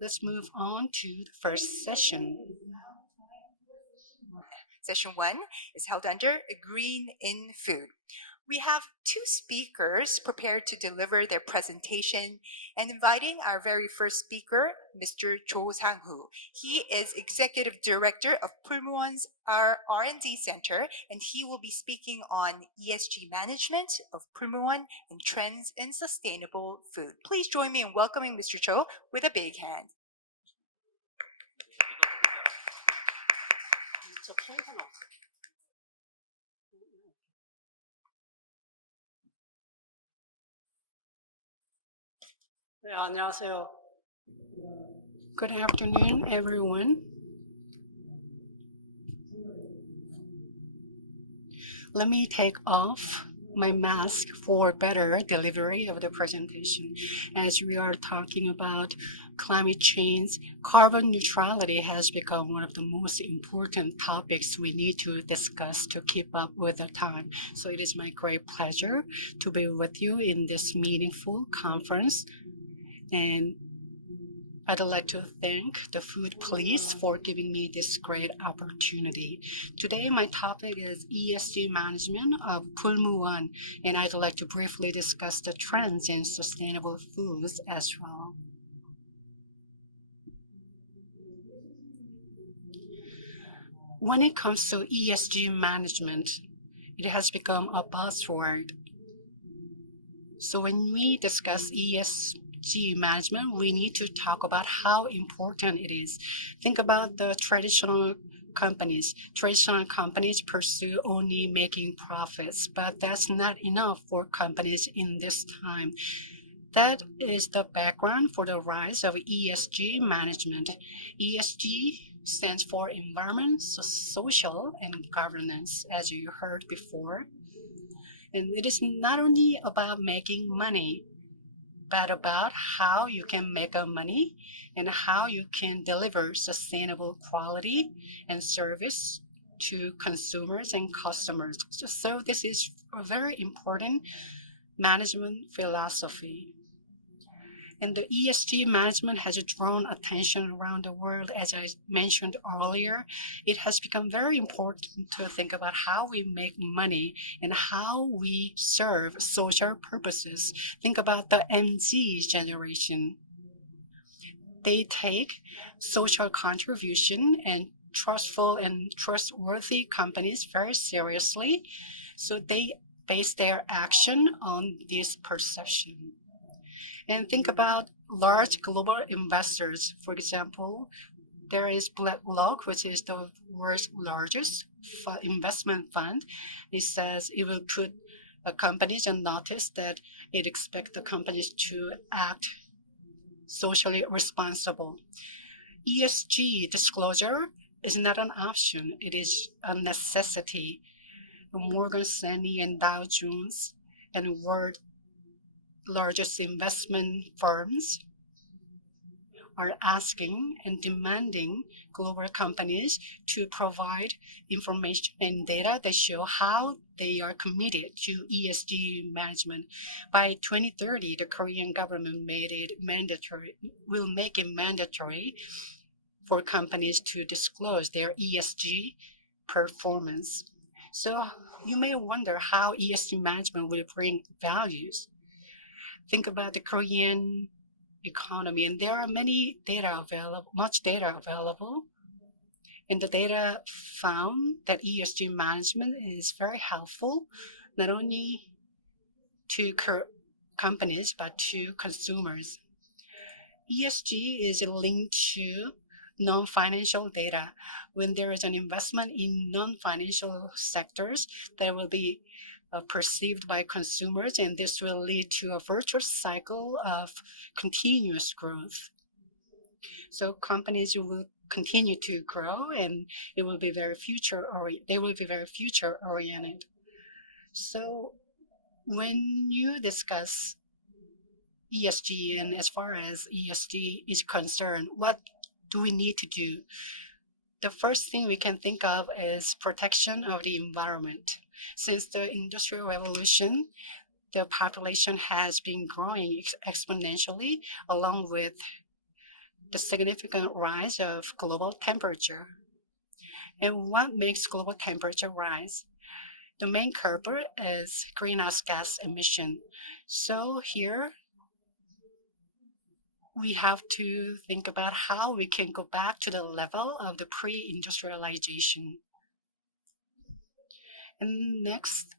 let's move on to the first session. Session 1 is held under Green in Food. We have two speakers prepared to deliver their presentation and inviting our very first speaker, Mr. Cho Sang-hoo. He is Executive Director of Pulmuon's R&D Center, and he will be speaking on ESG management of Pulmuon and trends in sustainable food. Please join me in welcoming Mr. Cho with a big hand. 네, 안녕하세요. Good afternoon, everyone. Let me take off my mask for better delivery of the presentation. As we are talking about climate change, carbon neutrality has become one of the most important topics we need to discuss to keep up with the time. So it is my great pleasure to be with you in this meaningful conference. And I'd like to thank the Food Police for giving me this great opportunity. Today, my topic is ESG management of Pulmuon, and I'd like to briefly discuss the trends in sustainable foods as well. When it comes to ESG management, it has become a buzzword. So when we discuss ESG management, we need to talk about how important it is. Think about the traditional companies. Traditional companies pursue only making profits, but that's not enough for companies in this time. That is the background for the rise of ESG management. ESG stands for environment, social, and governance, as you heard before. And it is not only about making money, but about how you can make money and how you can deliver sustainable quality and service to consumers and customers. So this is a very important management philosophy. And the ESG management has drawn attention around the world. As I mentioned earlier, it has become very important to think about how we make money and how we serve social purposes. Think about the MZ generation. They take social contribution and trustful and trustworthy companies very seriously. So they base their action on this perception. And think about large global investors. For example, there is BlackRock, which is the world's largest investment fund. It says it will put companies on notice that it expects the companies to act socially responsible. ESG disclosure is not an option, it is a necessity. Morgan Stanley and Dow Jones and world largest investment firms are asking and demanding global companies to provide information and data that show how they are committed to ESG management. By 2030, the Korean government will make it mandatory for companies to disclose their ESG performance. So you may wonder how ESG management will bring values. Think about the Korean economy, and there are much data available. And the data found that ESG management is very helpful, not only to companies, but to consumers. ESG is linked to non-financial data. When there is an investment in non-financial sectors, there will be perceived by consumers, and this will lead to a virtuous cycle of continuous growth. So companies will continue to grow, and they will be very future oriented. So when you discuss ESG, and as far as ESG is concerned, what do we need to do? The first thing we can think of is protection of the environment. Since the Industrial Revolution, the population has been growing exponentially along with the significant rise of global temperature. And what makes global temperature rise? The main culprit is greenhouse gas emission. So here we have to think about how we can go back to the level of the pre-industrialization. And next,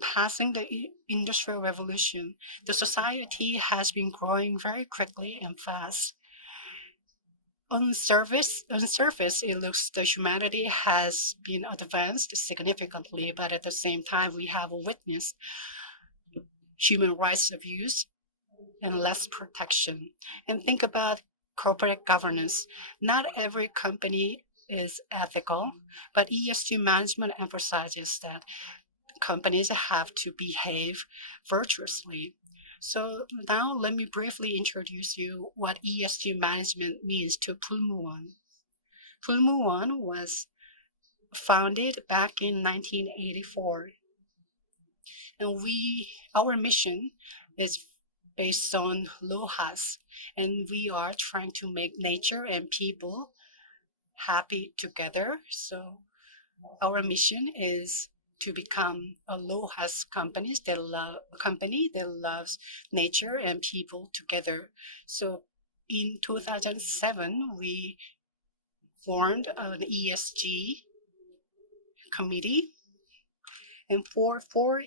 passing the industrial revolution, the society has been growing very quickly and fast. On surface, it looks the humanity has been advanced significantly, but at the same time, we have witnessed human rights abuse and less protection. And think about corporate governance. Not every company is ethical, but ESG management emphasizes that companies have to behave virtuously. So now let me briefly introduce you what ESG management means to Pulmuon. Pulmuon was founded back in 1984, and our mission is based on LOHAS, and we are trying to make nature and people happy together. So our mission is to become a LOHAS company that loves nature and people together. So in 2007, we formed an ESG committee, and for 4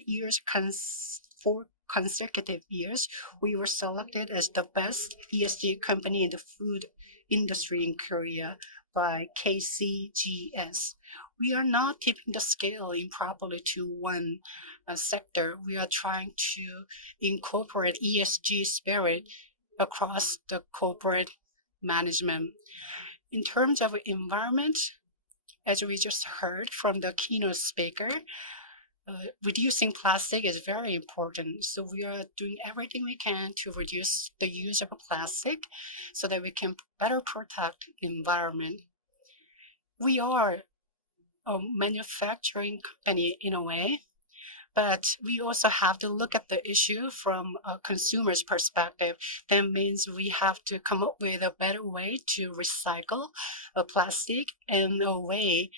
consecutive years, we were selected as the best ESG company in the food industry in Korea by KCGS. We are not tipping the scale improperly to one sector. We are trying to incorporate ESG spirit across the corporate management. In terms of environment, as we just heard from the keynote speaker, reducing plastic is very important. So we are doing everything we can to reduce the use of plastic so that we can better protect the environment. We are a manufacturing company in a way, but we also have to look at the issue from a consumer's perspective. That means we have to come up with a better way to recycle plastic and a way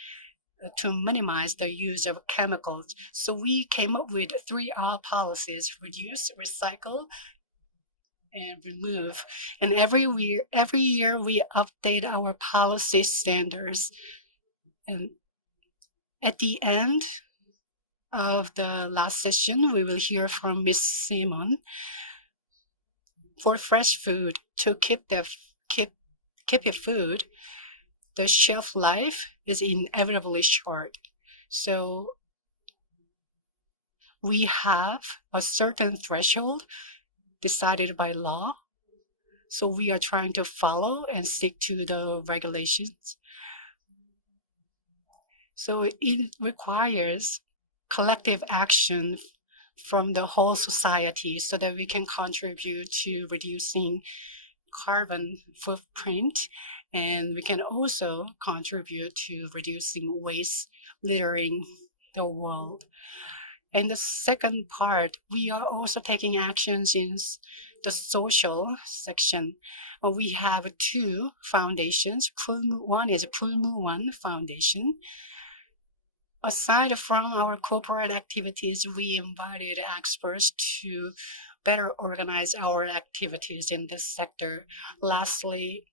to minimize the use of chemicals. So we came up with 3R policies: reduce, recycle, and remove. And every year we update our policy standards. And at the end of the last session, we will hear from Ms. Simon. For fresh food, to keep your food, the shelf life is inevitably short. So we have a certain threshold decided by law. So we are trying to follow and stick to the regulations. So it requires collective action from the whole society so that we can contribute to reducing carbon footprint, and we can also contribute to reducing waste littering the world. And the second part, we are also taking actions in the social section. We have two foundations. One is Pulmu1 Foundation. Aside from our corporate activities, we invited experts to better organize our activities in this sector. Lastly,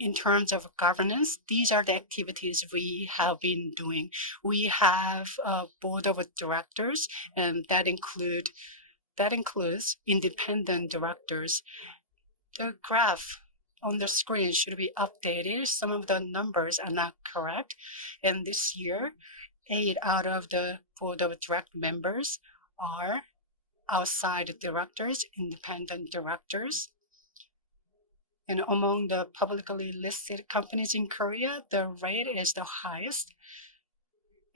in terms of governance, these are the activities we have been doing. We have a board of directors, and that includes independent directors. The graph on the screen should be updated. Some of the numbers are not correct. And this year, 8 out of the board of direct members are outside directors, independent directors. And among the publicly listed companies in Korea, the rate is the highest.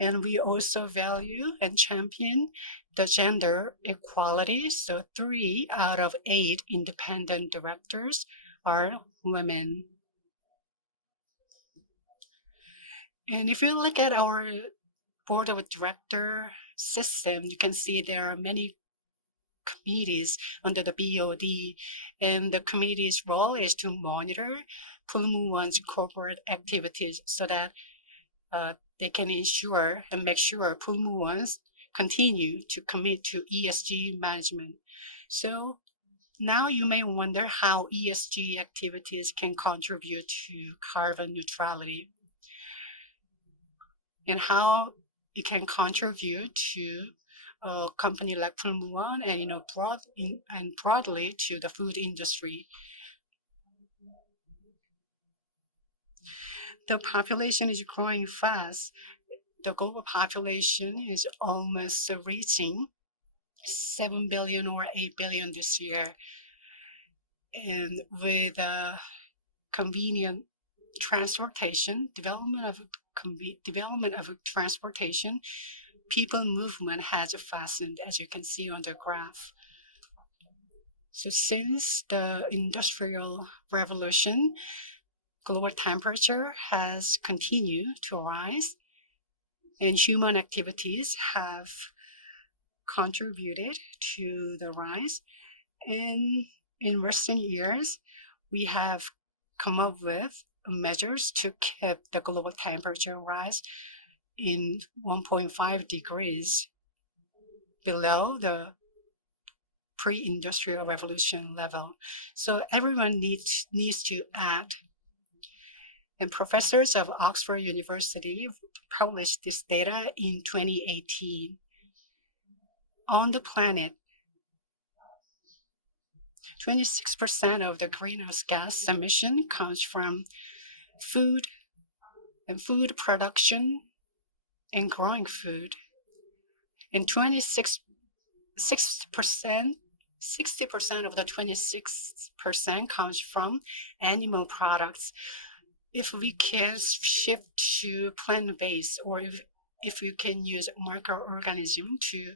And we also value and champion the gender equality. So 3 out of 8 independent directors are women. And if you look at our board of director system, you can see there are many committees under the BOD, and the committee's role is to monitor Pulmuon's corporate activities so that they can ensure and make sure Pulmuons continue to commit to ESG management. So now you may wonder how ESG activities can contribute to carbon neutrality and how it can contribute to a company like Pulmuon and broadly to the food industry. The population is growing fast. The global population is almost reaching 7 billion or 8 billion this year. And with convenient transportation, development of transportation, people movement has fastened, as you can see on the graph. So since the Industrial Revolution, global temperature has continued to rise, and human activities have contributed to the rise. And in recent years, we have come up with measures to keep the global temperature rise in 1.5 degrees below the pre-industrial revolution level. So everyone needs to act. And professors of Oxford University published this data in 2018. On the planet, 26% of the greenhouse gas emission comes from food and food production and growing food. And 60% of the 26% comes from animal products. If we can shift to plant-based, or if we can use microorganism to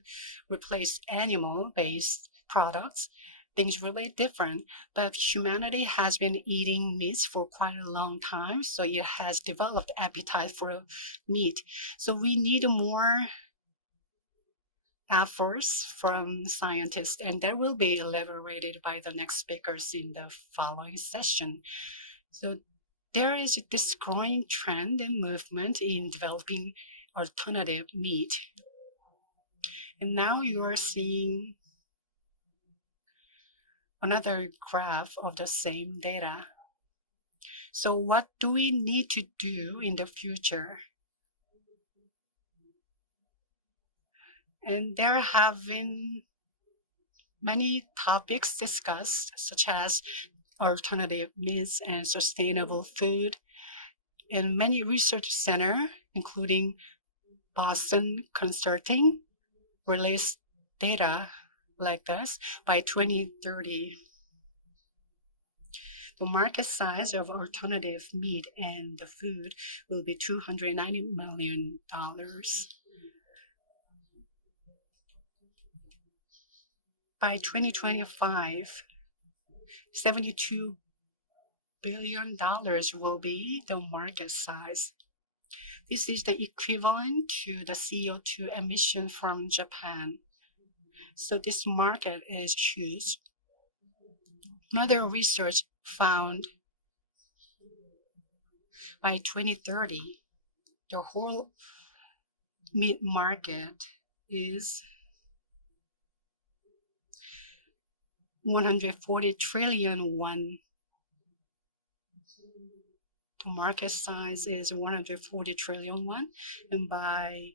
replace animal-based products, things really different. But humanity has been eating meats for quite a long time, so it has developed appetite for meat. So we need more efforts from scientists, and that will be elaborated by the next speakers in the following session. So there is this growing trend and movement in developing alternative meat. And now you are seeing another graph of the same data. So what do we need to do in the future? And there have been many topics discussed, such as alternative meats and sustainable food. And many research centers, including Boston Consulting, released data like this. By 2030. The market size of alternative meat and the food will be $290 million. By 2025, $72 billion will be the market size. This is the equivalent to the CO2 emission from Japan. So this market is huge. Another research found by 2030, the whole meat market is 140 trillion won. The market size is 140 trillion won, and by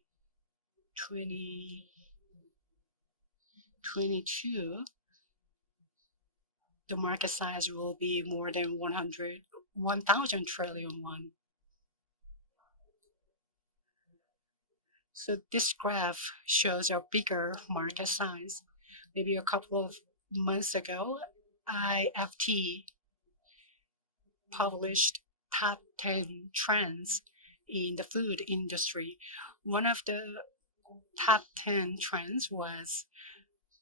2022, the market size will be more than 1,000 trillion won. So this graph shows a bigger market size. Maybe a couple of months ago, IFT published top 10 trends in the food industry. One of the top 10 trends was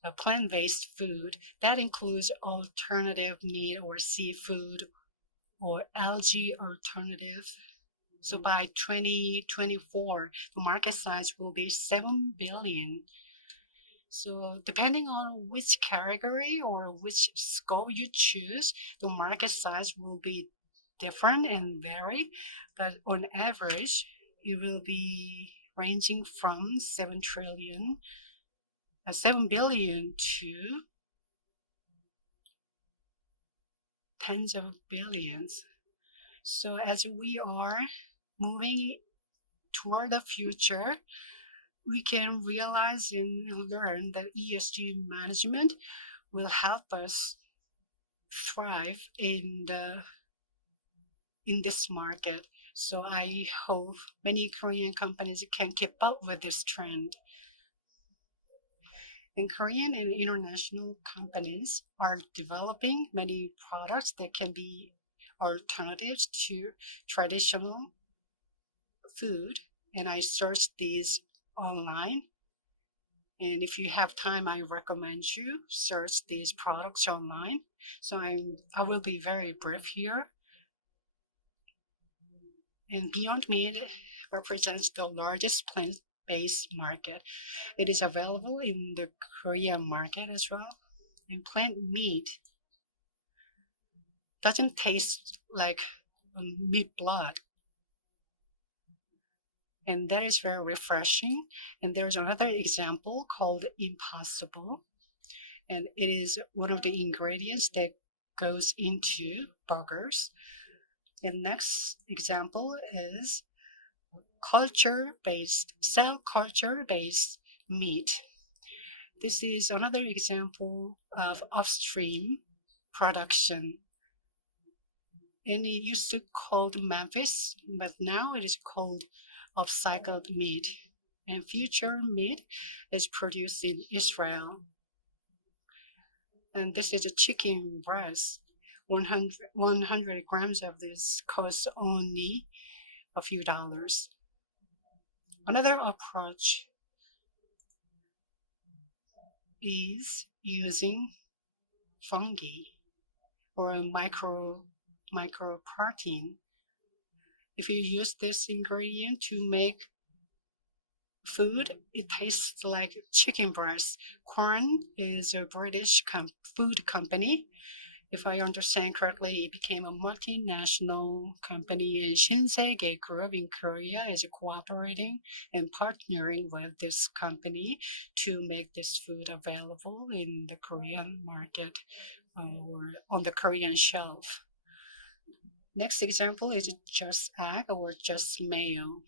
a plant-based food. That includes alternative meat or seafood or algae alternative. So by 2024, the market size will be 7 billion. So depending on which category or which scope you choose, the market size will be different and vary, but on average, it will be ranging from 7 billion to tens of billions. So as we are moving toward the future, we can realize and learn that ESG management will help us thrive in this market. So I hope many Korean companies can keep up with this trend. And Korean and international companies are developing many products that can be alternatives to traditional food. And I searched these online. And if you have time, I recommend you search these products online. So I will be very brief here. And Beyond Meat represents the largest plant-based market. It is available in the Korean market as well. And plant meat doesn't taste like meat blood. And that is very refreshing. And there's another example called Impossible. And it is one of the ingredients that goes into burgers. And next example is cell culture based meat. This is another example of upstream production. And it used to called Memphis, but now it is called upcycled meat. And future meat is produced in Israel. And this is a chicken breast. 100 grams of this costs only a few dollars. Another approach is using fungi or a microprotein. If you use this ingredient to make food, it tastes like chicken breast. Quorn is a British food company. If I understand correctly, it became a multinational company, and Shinsegae Group in Korea is cooperating and partnering with this company to make this food available in the Korean market or on the Korean shelf. Next example is Just Egg or Just Mayo.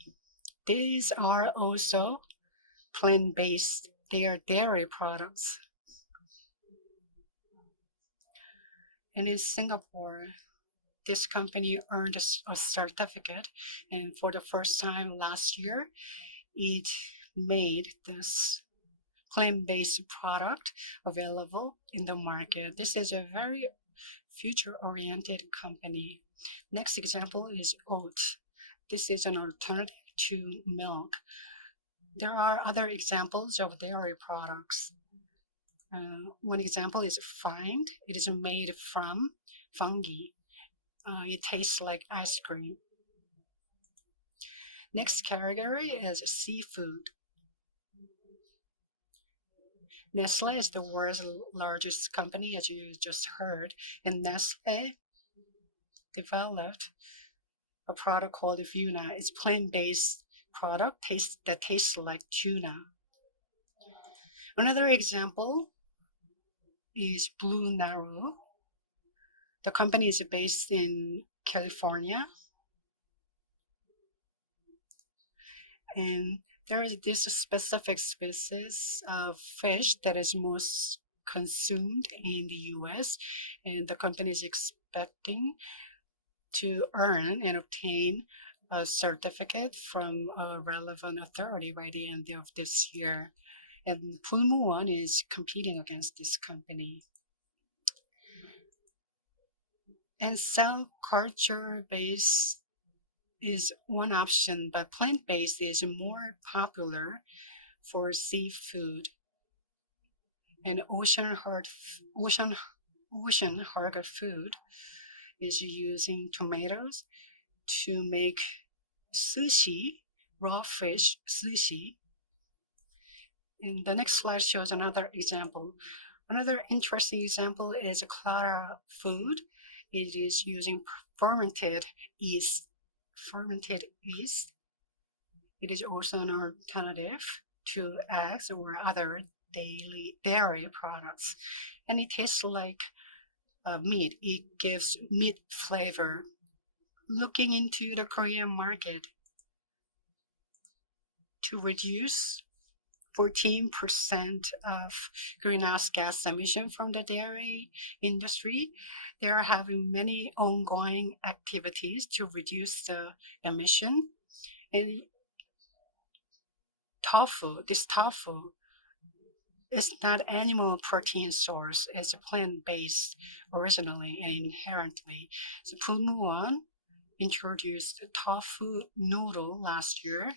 These are also plant-based. They are dairy products. And in Singapore, this company earned a certificate, and for the first time last year, it made this plant-based product available in the market. This is a very future-oriented company. Next example is oats. This is an alternative to milk. There are other examples of dairy products. One example is Find. It is made from fungi. It tastes like ice cream. Next category is seafood. Nestle is the world's largest company, as you just heard, and Nestle developed a product called Vuna. It's plant-based product that tastes like tuna. Another example is Blue Naru. The company is based in California. And there is this specific species of fish that is most consumed in the US, and the company is expecting to earn and obtain a certificate from a relevant authority by the end of this year. And Pulmuon is competing against this company. And cell culture based is one option, but plant-based is more popular for seafood. And ocean Harga Food is using tomatoes to make sushi, raw fish sushi. And the next slide shows another example. Another interesting example is Clara food. It is using fermented yeast. Fermented yeast. It is also an alternative to eggs or other daily dairy products. And it tastes like meat. It gives meat flavor. Looking into the Korean market to reduce 14% of greenhouse gas emission from the dairy industry. They are having many ongoing activities to reduce the emission. And this tofu is not animal protein source. It's plant-based originally and inherently. So Punmuon introduced tofu noodle last year.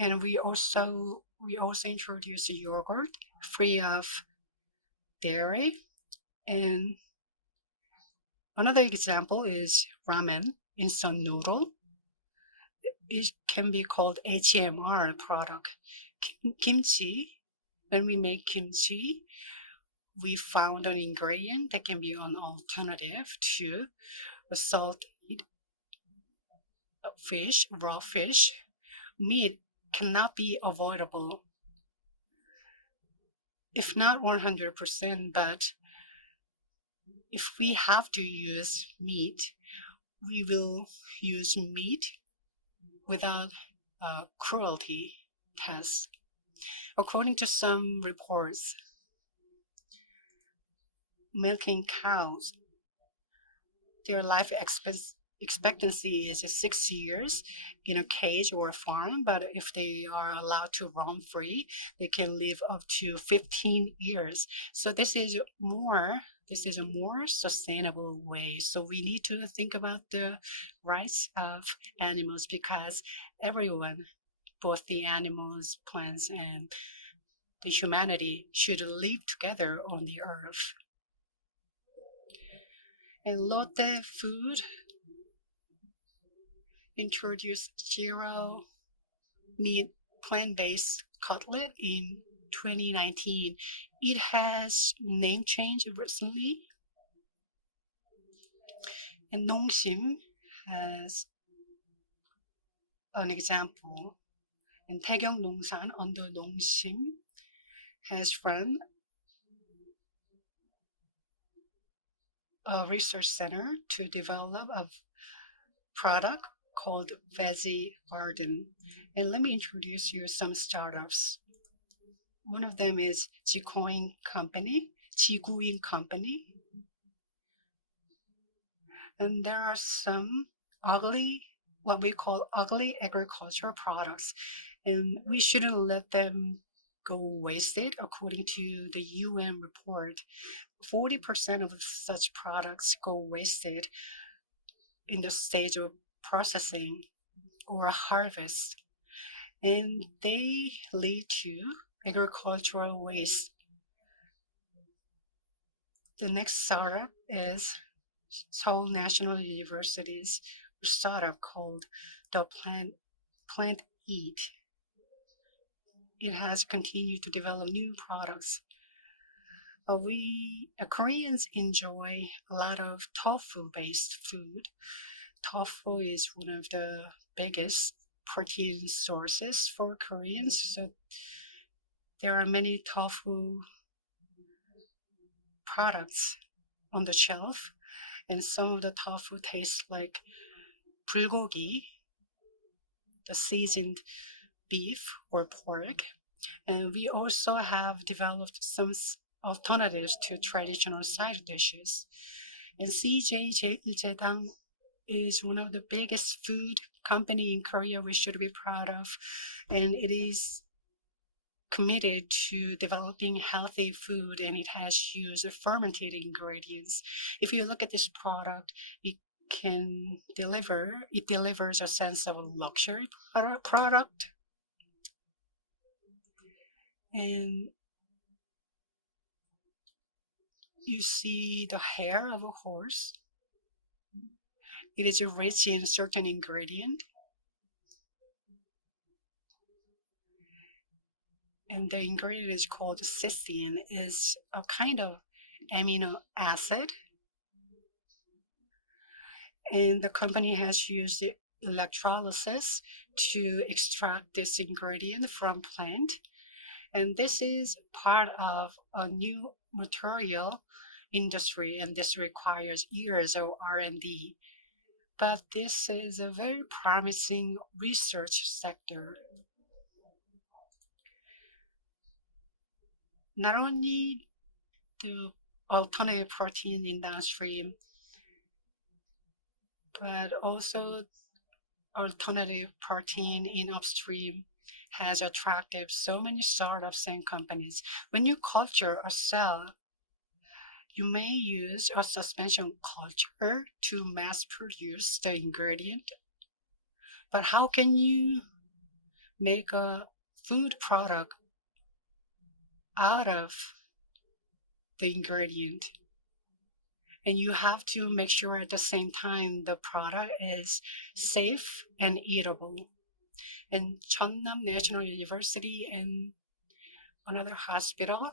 And we also introduced yogurt free of dairy. And another example is ramen, instant noodle. It can be called HMR product. Kimchi, when we make kimchi, we found an ingredient that can be an alternative to salted fish, raw fish. Meat cannot be avoidable, if not 100%, but if we have to use meat, we will use meat without cruelty test. According to some reports, milking cows, their life expectancy is 6 years in a cage or a farm, but if they are allowed to roam free, they can live up to 15 years. So this is a more sustainable way. So we need to think about the rights of animals, because everyone, both the animals, plants, and the humanity, should live together on the earth. And Lotte Food introduced zero meat plant-based cutlet in 2019. It has name change recently. And Nongsim has an example. And Taegyeong Nongsan under Nongsim has run a research center to develop a product called Veggie Garden. And let me introduce you some startups. One of them is Jiguin Company. And there are some what we call ugly agricultural products, and we shouldn't let them go wasted. According to the UN report, 40% of such products go wasted in the stage of processing or harvest, and they lead to agricultural waste. The next startup is Seoul National University's startup called the Plant Eat. It has continued to develop new products. Koreans enjoy a lot of tofu-based food. Tofu is one of the biggest protein sources for Koreans. So there are many tofu products on the shelf, and some of the tofu tastes like bulgogi, the seasoned beef or pork. And we also have developed some alternatives to traditional side dishes. And CJ Jeildang is one of the biggest food company in Korea we should be proud of, and it is committed to developing healthy food, and it has used fermented ingredients. If you look at this product, it delivers a sense of a luxury product. And you see the hair of a horse. It is rich in certain ingredient, and the ingredient is called cysteine. Is a kind of amino acid, and the company has used electrolysis to extract this ingredient from plant. And this is part of a new material industry, and this requires years of R&D. But this is a very promising research sector. Not only the alternative protein in downstream, but also alternative protein in upstream has attracted so many startups and companies. When you culture a cell, you may use a suspension culture to mass produce the ingredient, but how can you make a food product out of the ingredient? And you have to make sure at the same time the product is safe and eatable. And Cheonnam National University and another hospital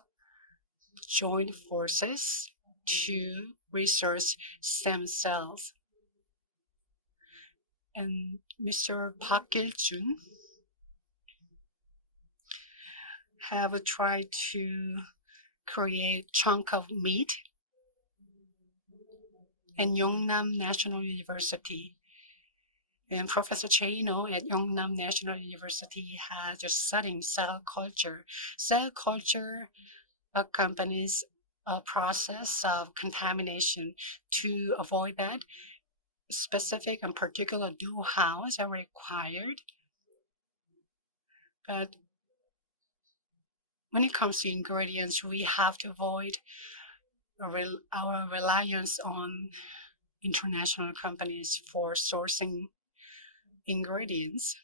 joined forces to research stem cells. And Mr. Park Il-jun have tried to create chunk of meat, and Yongnam National University. And Professor Chano at Yongnam National University has studying cell culture. Cell culture accompanies a process of contamination. To avoid that, specific and particular know-hows are required. But when it comes to ingredients, we have to avoid our reliance on international companies for sourcing ingredients.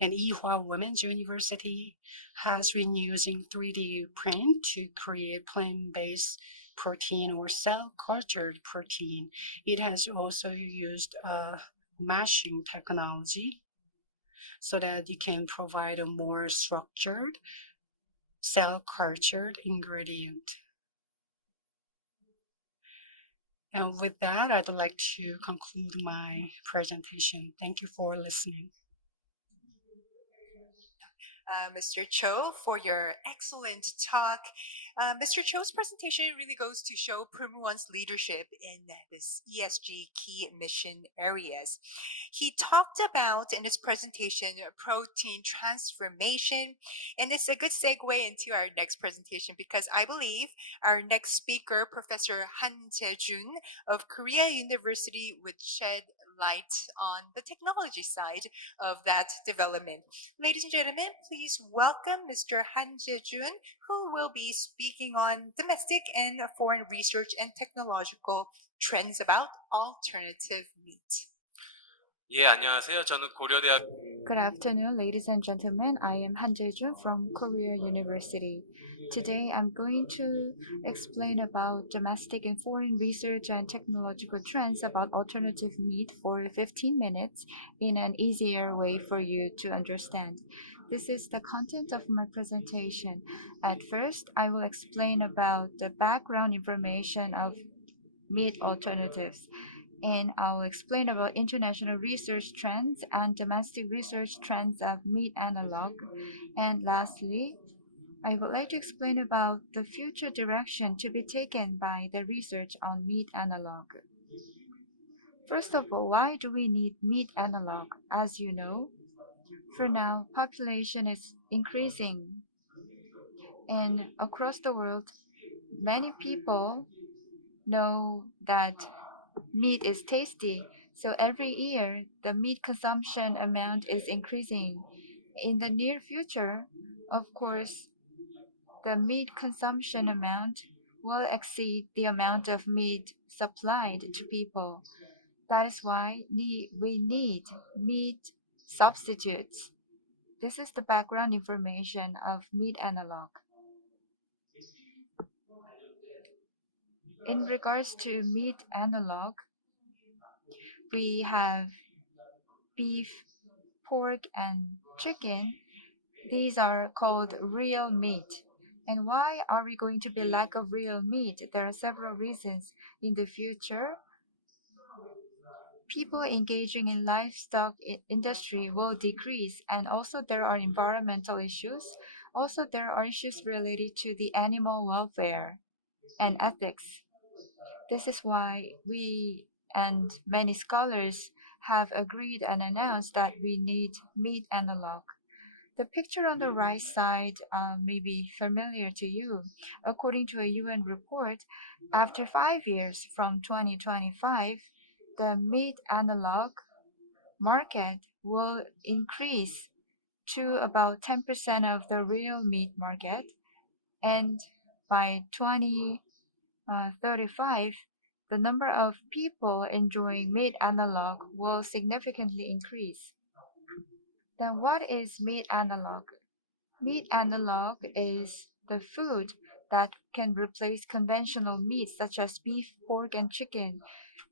And Ewha Women's University has been using 3D print to create plant-based protein or cell-cultured protein. It has also used mashing technology so that you can provide a more structured cell-cultured ingredient. And with that, I'd like to conclude my presentation. Thank you for listening. Mr. Cho, for your excellent talk. Mr. Cho's presentation really goes to show Primuon's leadership in this ESG key mission areas. He talked about in his presentation protein transformation, and it's a good segue into our next presentation because I believe our next speaker, Professor Han Jae-jun of Korea University, would shed light on the technology side of that development. Ladies and gentlemen, please welcome Mr. Han Jae-jun, who will be speaking on domestic and foreign research and technological trends about alternative meat. 예, 안녕하세요. 저는 고려대학 Good afternoon, ladies and gentlemen. I am Han Jae-jun from Korea University. Today, I'm going to explain about domestic and foreign research and technological trends about alternative meat for 15 minutes in an easier way for you to understand. This is the content of my presentation. At first, I will explain about the background information of meat alternatives, and I'll explain about international research trends and domestic research trends of meat analog. And lastly, I would like to explain about the future direction to be taken by the research on meat analog. First of all, why do we need meat analog? As you know, for now, population is increasing, and across the world, many people know that meat is tasty, so every year the meat consumption amount is increasing. In the near future, of course, the meat consumption amount will exceed the amount of meat supplied to people. That is why we need meat substitutes. This is the background information of meat analog. In regards to meat analog, we have beef, pork, and chicken. These are called real meat. And why are we going to be lack of real meat? There are several reasons. In the future, people engaging in livestock industry will decrease, and also there are environmental issues. Also, there are issues related to the animal welfare and ethics. This is why we and many scholars have agreed and announced that we need meat analog. The picture on the right side may be familiar to you. According to a UN report, after 5 years from 2025, the meat analog market will increase to about 10% of the real meat market, and by 2035, the number of people enjoying meat analog will significantly increase. Then what is meat analog? Meat analog is the food that can replace conventional meats such as beef, pork, and chicken.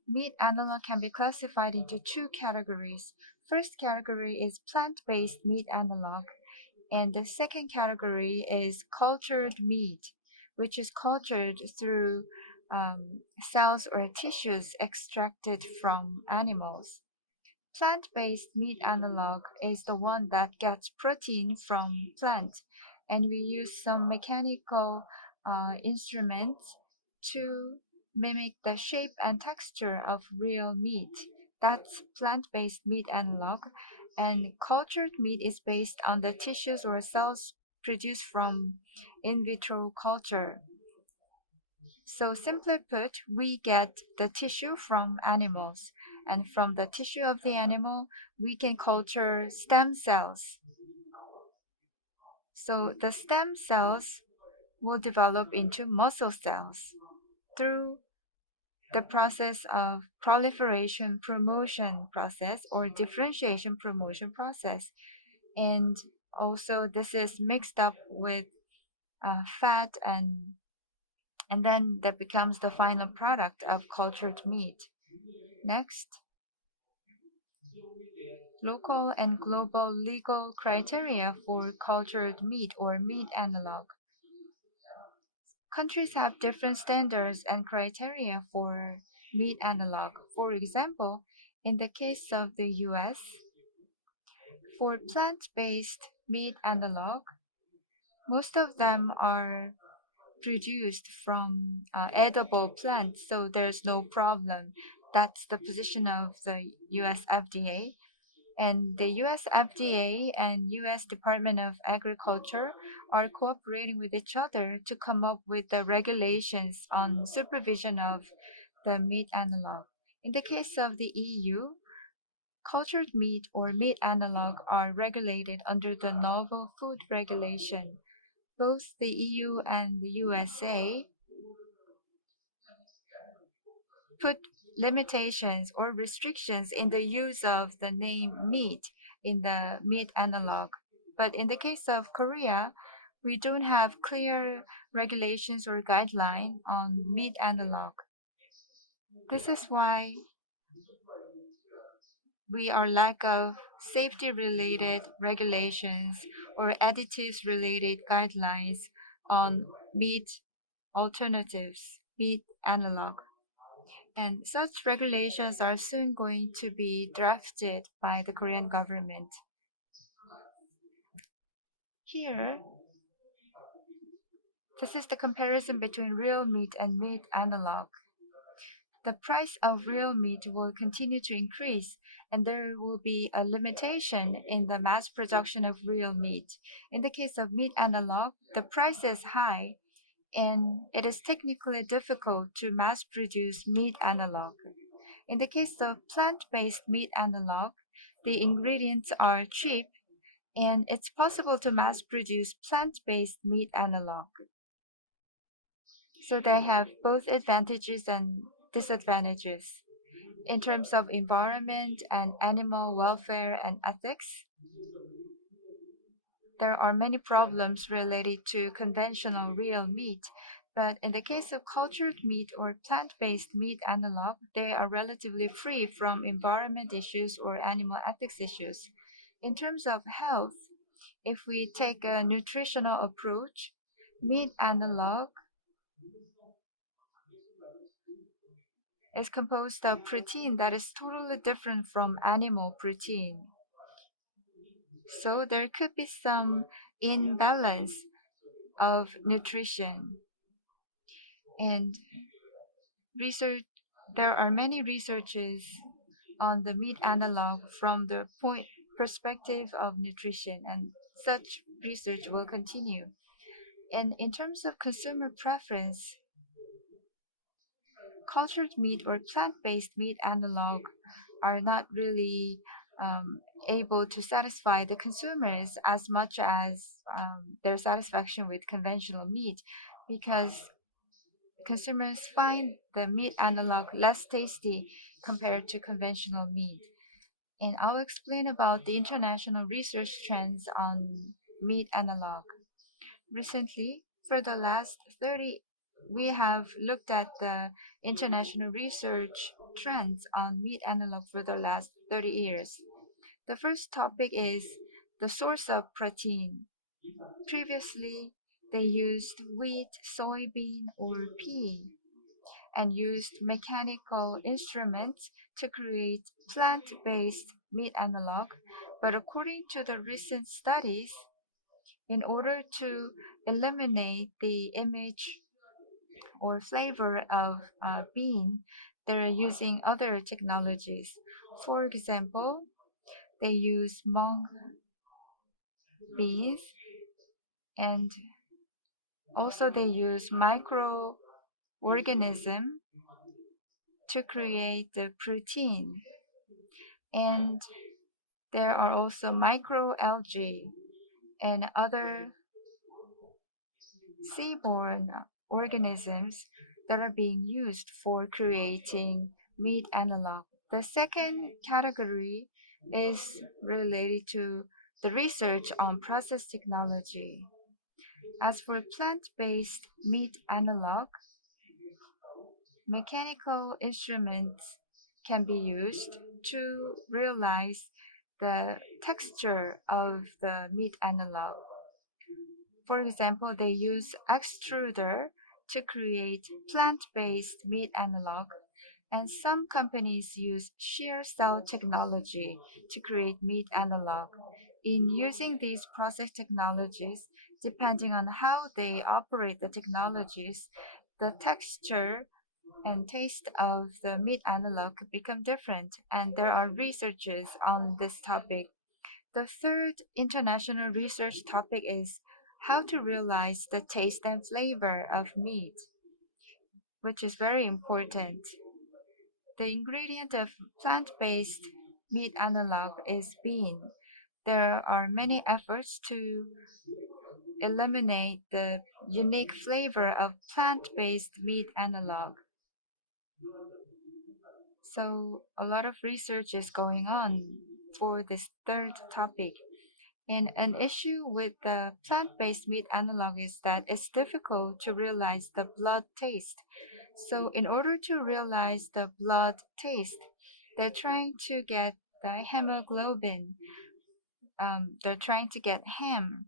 Meat analog can be classified into two categories. First category is plant-based meat analog, and the second category is cultured meat, which is cultured through cells or tissues extracted from animals. Plant-based meat analog is the one that gets protein from plant, and we use some mechanical instruments to mimic the shape and texture of real meat. That's plant-based meat analog, and cultured meat is based on the tissues or cells produced from in vitro culture. So simply put, we get the tissue from animals, and from the tissue of the animal, we can culture stem cells. So the stem cells will develop into muscle cells through the process of proliferation promotion process or differentiation promotion process. And also this is mixed up with fat, and then that becomes the final product of cultured meat. Next, local and global legal criteria for cultured meat or meat analog. Countries have different standards and criteria for meat analog. For example, in the case of the US, for plant-based meat analog, most of them are produced from edible plants, so there's no problem. That's the position of the US FDA. And the US FDA and US Department of Agriculture are cooperating with each other to come up with the regulations on supervision of the meat analog. In the case of the EU, cultured meat or meat analog are regulated under the Novel Food Regulation. Both the EU and the USA put limitations or restrictions in the use of the name meat in the meat analog. But in the case of Korea, we don't have clear regulations or guideline on meat analog. This is why we are lack of safety related regulations or additives related guidelines on meat alternatives, meat analog. And such regulations are soon going to be drafted by the Korean government. Here, this is the comparison between real meat and meat analog. The price of real meat will continue to increase, and there will be a limitation in the mass production of real meat. In the case of meat analog, the price is high, and it is technically difficult to mass produce meat analog. In the case of plant-based meat analog, the ingredients are cheap, and it's possible to mass produce plant-based meat analog. So they have both advantages and disadvantages. In terms of environment and animal welfare and ethics, there are many problems related to conventional real meat. But in the case of cultured meat or plant-based meat analog, they are relatively free from environment issues or animal ethics issues. In terms of health, if we take a nutritional approach, meat analog is composed of protein that is totally different from animal protein. So there could be some imbalance of nutrition. And research, there are many researches on the meat analog from the point perspective of nutrition, and such research will continue. And in terms of consumer preference, cultured meat or plant-based meat analog are not really able to satisfy the consumers as much as their satisfaction with conventional meat, because consumers find the meat analog less tasty compared to conventional meat. And I'll explain about the international research trends on meat analog. Recently, for the last 30, we have looked at the international research trends on meat analog for the last 30 years. The first topic is the source of protein. Previously, they used wheat, soybean, or pea, and used mechanical instruments to create plant-based meat analog. But according to the recent studies, in order to eliminate the image or flavor of bean, they're using other technologies. For example, they use mung beans, and also they use microorganism to create the protein. And there are also microalgae and other seaborne organisms that are being used for creating meat analog. The second category is related to the research on process technology. As for plant-based meat analog, mechanical instruments can be used to realize the texture of the meat analog. For example, they use extruder to create plant-based meat analog, and some companies use shear cell technology to create meat analog. In using these process technologies, depending on how they operate the technologies, the texture and taste of the meat analog could become different, and there are researches on this topic. The third international research topic is how to realize the taste and flavor of meat, which is very important. The ingredient of plant-based meat analog is bean. There are many efforts to eliminate the unique flavor of plant-based meat analog. So a lot of research is going on for this third topic. And an issue with the plant-based meat analog is that it's difficult to realize the blood taste. So in order to realize the blood taste, they're trying to get the hemoglobin. They're trying to get hem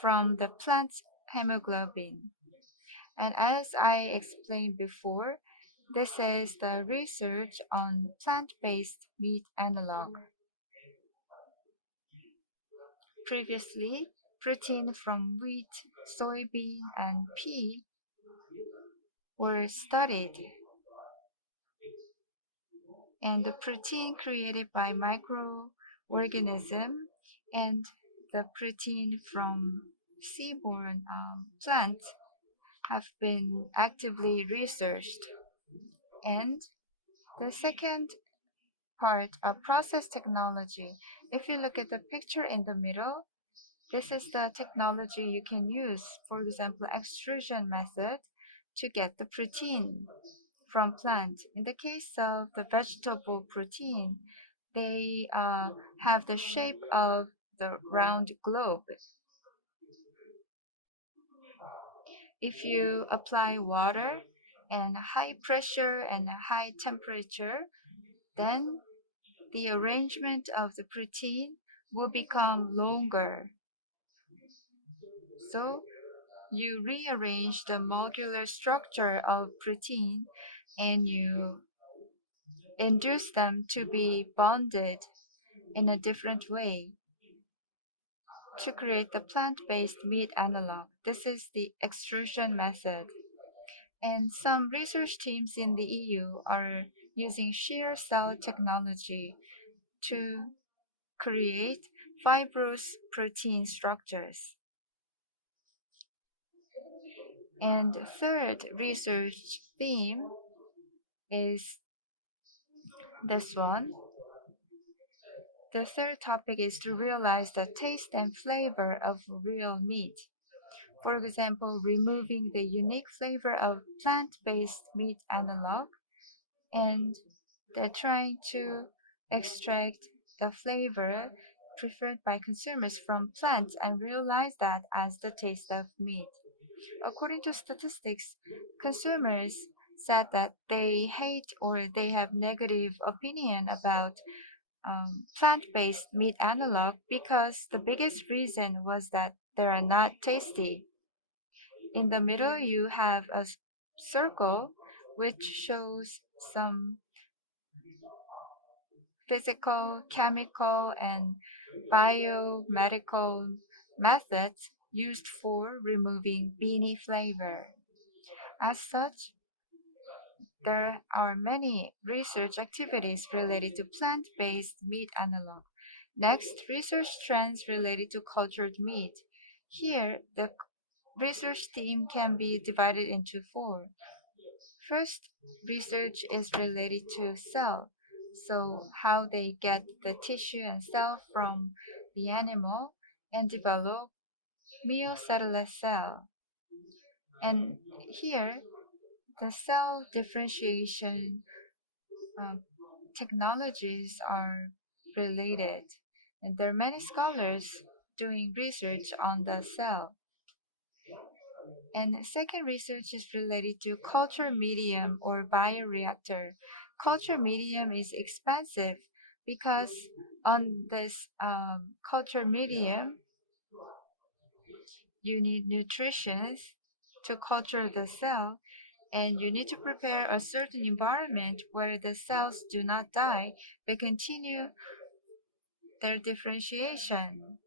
from the plant hemoglobin. And as I explained before, this is the research on plant-based meat analog. Previously, protein from wheat, soybean, and pea were studied, and the protein created by microorganism and the protein from seaborne plants have been actively researched. And the second part of process technology, if you look at the picture in the middle, this is the technology you can use, for example, extrusion method to get the protein from plant. In the case of the vegetable protein, they have the shape of the round globe. If you apply water and high pressure and high temperature, then the arrangement of the protein will become longer. So you rearrange the molecular structure of protein and you induce them to be bonded in a different way to create the plant-based meat analog. This is the extrusion method. And some research teams in the EU are using shear cell technology to create fibrous protein structures. And third research theme is this one. The third topic is to realize the taste and flavor of real meat. For example, removing the unique flavor of plant-based meat analog, and they're trying to extract the flavor preferred by consumers from plants and realize that as the taste of meat. According to statistics, consumers said that they hate or they have negative opinion about plant-based meat analog because the biggest reason was that they are not tasty. In the middle, you have a circle which shows some physical, chemical, and biomedical methods used for removing beanie flavor. As such, there are many research activities related to plant-based meat analog. Next, research trends related to cultured meat. Here, the research team can be divided into four. First, research is related to cell, so how they get the tissue and cell from the animal and develop myocellular cell. And here, the cell differentiation um, technologies are related, and there are many scholars doing research on the cell. And second research is related to culture medium or bioreactor. Culture medium is expensive because on this culture medium, you need nutrition to culture the cell, and you need to prepare a certain environment where the cells do not die but continue their differentiation.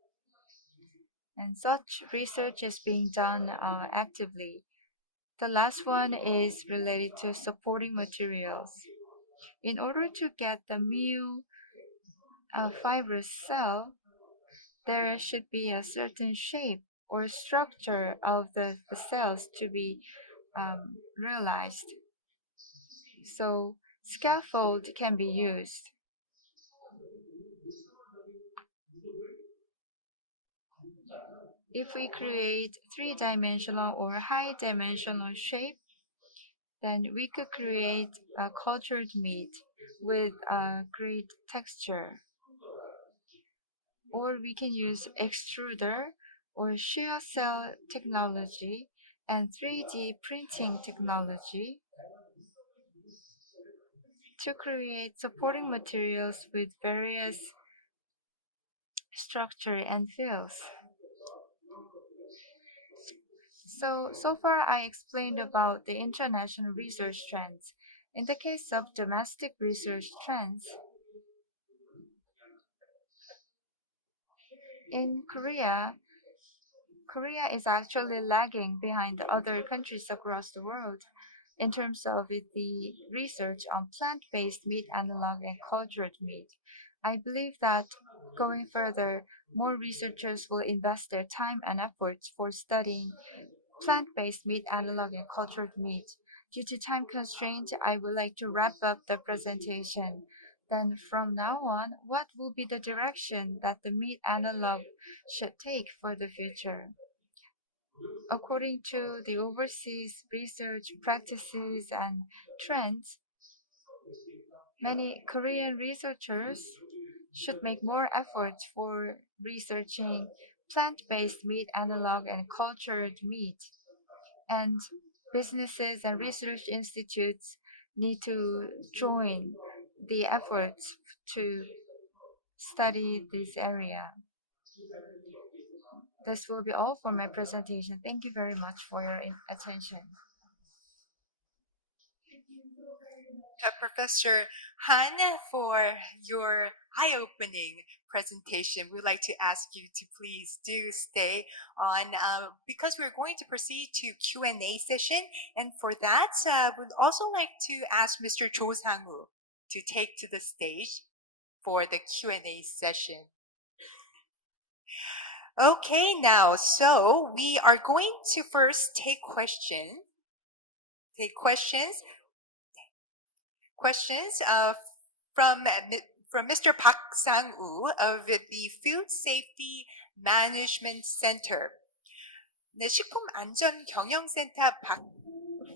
And such research is being done actively. The last one is related to supporting materials. In order to get the fibrous cell, there should be a certain shape or structure of the cells to be realized. So scaffold can be used. If we create three-dimensional or high-dimensional shape, then we could create a cultured meat with a great texture. Or we can use extruder or shear cell technology and 3D printing technology to create supporting materials with various structure and feels. So far I explained about the international research trends. In the case of domestic research trends, in Korea is actually lagging behind the other countries across the world in terms of the research on plant-based meat analog and cultured meat. I believe that going further, more researchers will invest their time and efforts for studying plant-based meat analog and cultured meat. Due to time constraints, I would like to wrap up the presentation. Then from now on, what will be the direction that the meat analog should take for the future? According to the overseas research practices and trends, many Korean researchers should make more efforts for researching plant-based meat analog and cultured meat. and businesses and research institutes need to join the efforts to study this area. This will be all for my presentation. Thank you very much for your attention. Professor Han, for your eye-opening presentation. We'd like to ask you to please do stay on because we're going to proceed to Q&A session. And for that, we'd also like to ask Mr. Cho Sang-woo to take to the stage for the Q&A session. Okay, now, so we are going to first take questions from Mr. Park Sang-woo of the Food Safety Management Center. 네, 식품안전경영센터 박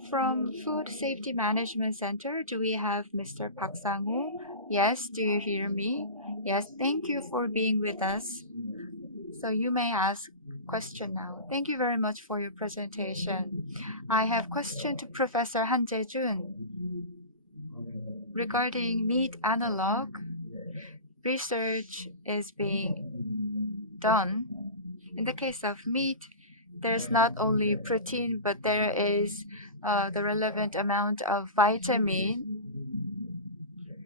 From Food Safety Management Center, do we have Mr. Park Sang-woo? Yes, do you hear me? Yes, thank you for being with us. So you may ask question now. Thank you very much for your presentation. I have question to Professor Han Jae-jun. Regarding meat analog, research is being done. In the case of meat, there's not only protein, but there is the relevant amount of vitamin.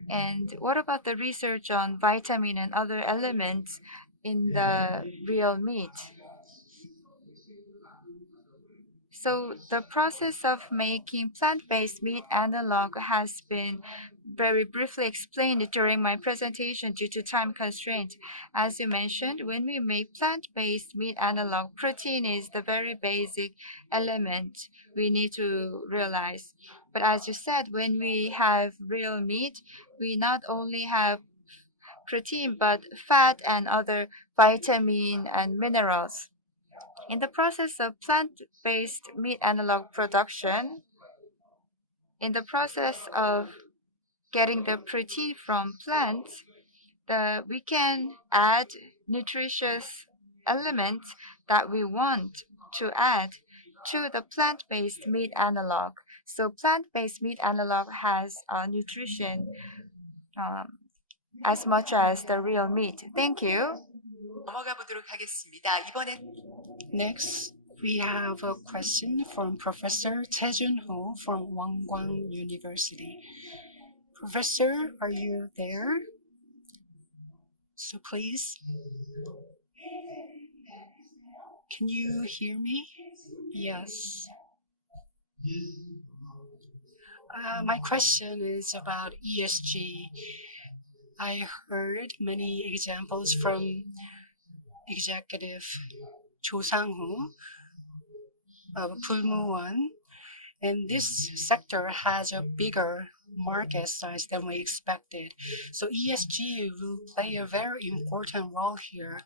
And what about the research on vitamin and other elements in the real meat? So the process of making plant-based meat analog has been very briefly explained during my presentation due to time constraint. As you mentioned, when we make plant-based meat analog, protein is the very basic element we need to realize. But as you said, when we have real meat, we not only have protein, but fat and other vitamin and minerals. In the process of plant-based meat analog production, in the process of getting the protein from plants, we can add nutritious elements that we want to add to the plant-based meat analog. So plant-based meat analog has nutrition as much as the real meat. Thank you. 넘어가 보도록 하겠습니다. 이번엔 Next, we have a question from Professor Tae-jun Ho from Wangkwang University. Professor, are you there? So please, can you hear me? Yes. My question is about ESG. I heard many examples from Executive Cho Sang-woo of Pulmuwan, and this sector has a bigger market size than we expected. So ESG will play a very important role here.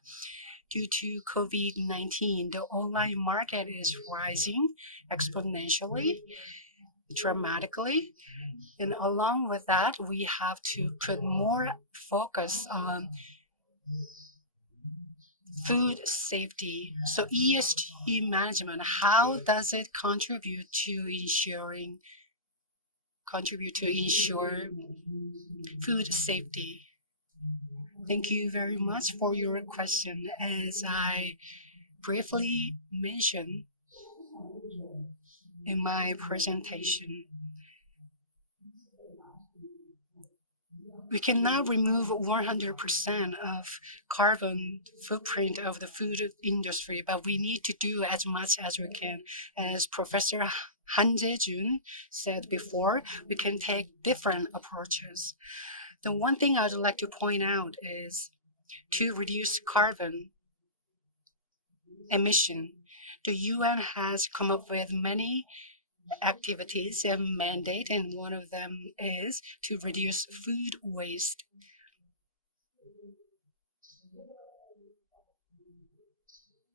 Due to COVID-19, the online market is rising exponentially, dramatically. And along with that, we have to put more focus on food safety. So ESG management, how does it contribute to ensure food safety? Thank you very much for your question. As I briefly mentioned in my presentation, we cannot remove 100% of carbon footprint of the food industry, but we need to do as much as we can. As Professor Han Jae-jun said before, we can take different approaches. The one thing I'd like to point out is to reduce carbon emission. The UN has come up with many activities and mandate, and one of them is to reduce food waste.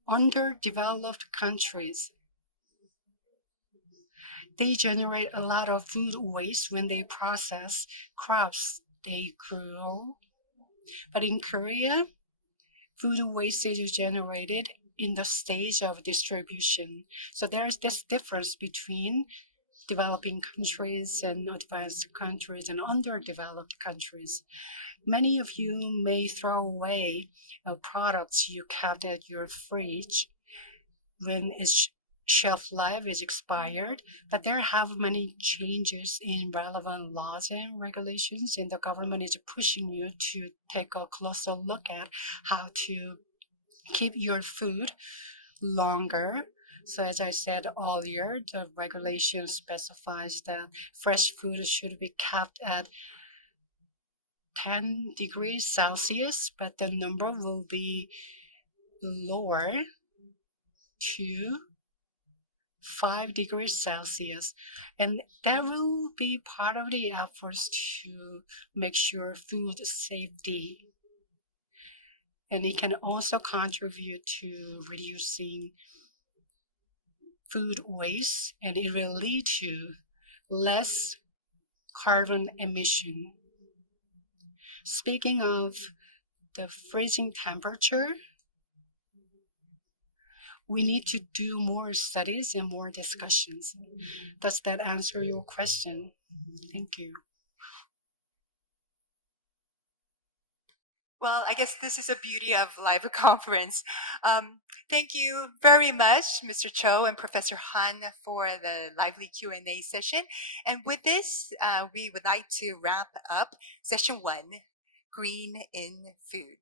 Underdeveloped countries, they generate a lot of food waste when they process crops they grow. But in Korea, food waste is generated in the stage of distribution. So there's this difference between developing countries and advanced countries and underdeveloped countries. Many of you may throw away products you kept at your fridge when its shelf life is expired, but there have many changes in relevant laws and regulations, and the government is pushing you to take a closer look at how to keep your food longer. So as I said earlier, the regulation specifies that fresh food should be kept at 10 degrees Celsius, but the number will be lower to 5 degrees Celsius. And that will be part of the efforts to make sure food safety. And it can also contribute to reducing food waste, and it will lead to less carbon emission. Speaking of the freezing temperature, we need to do more studies and more discussions. Does that answer your question? Thank you. Well, I guess this is a beauty of live conference. Thank you very much, Mr. Cho and Professor Han, for the lively Q&A session. And with this, we would like to wrap up session 1, Green in Food.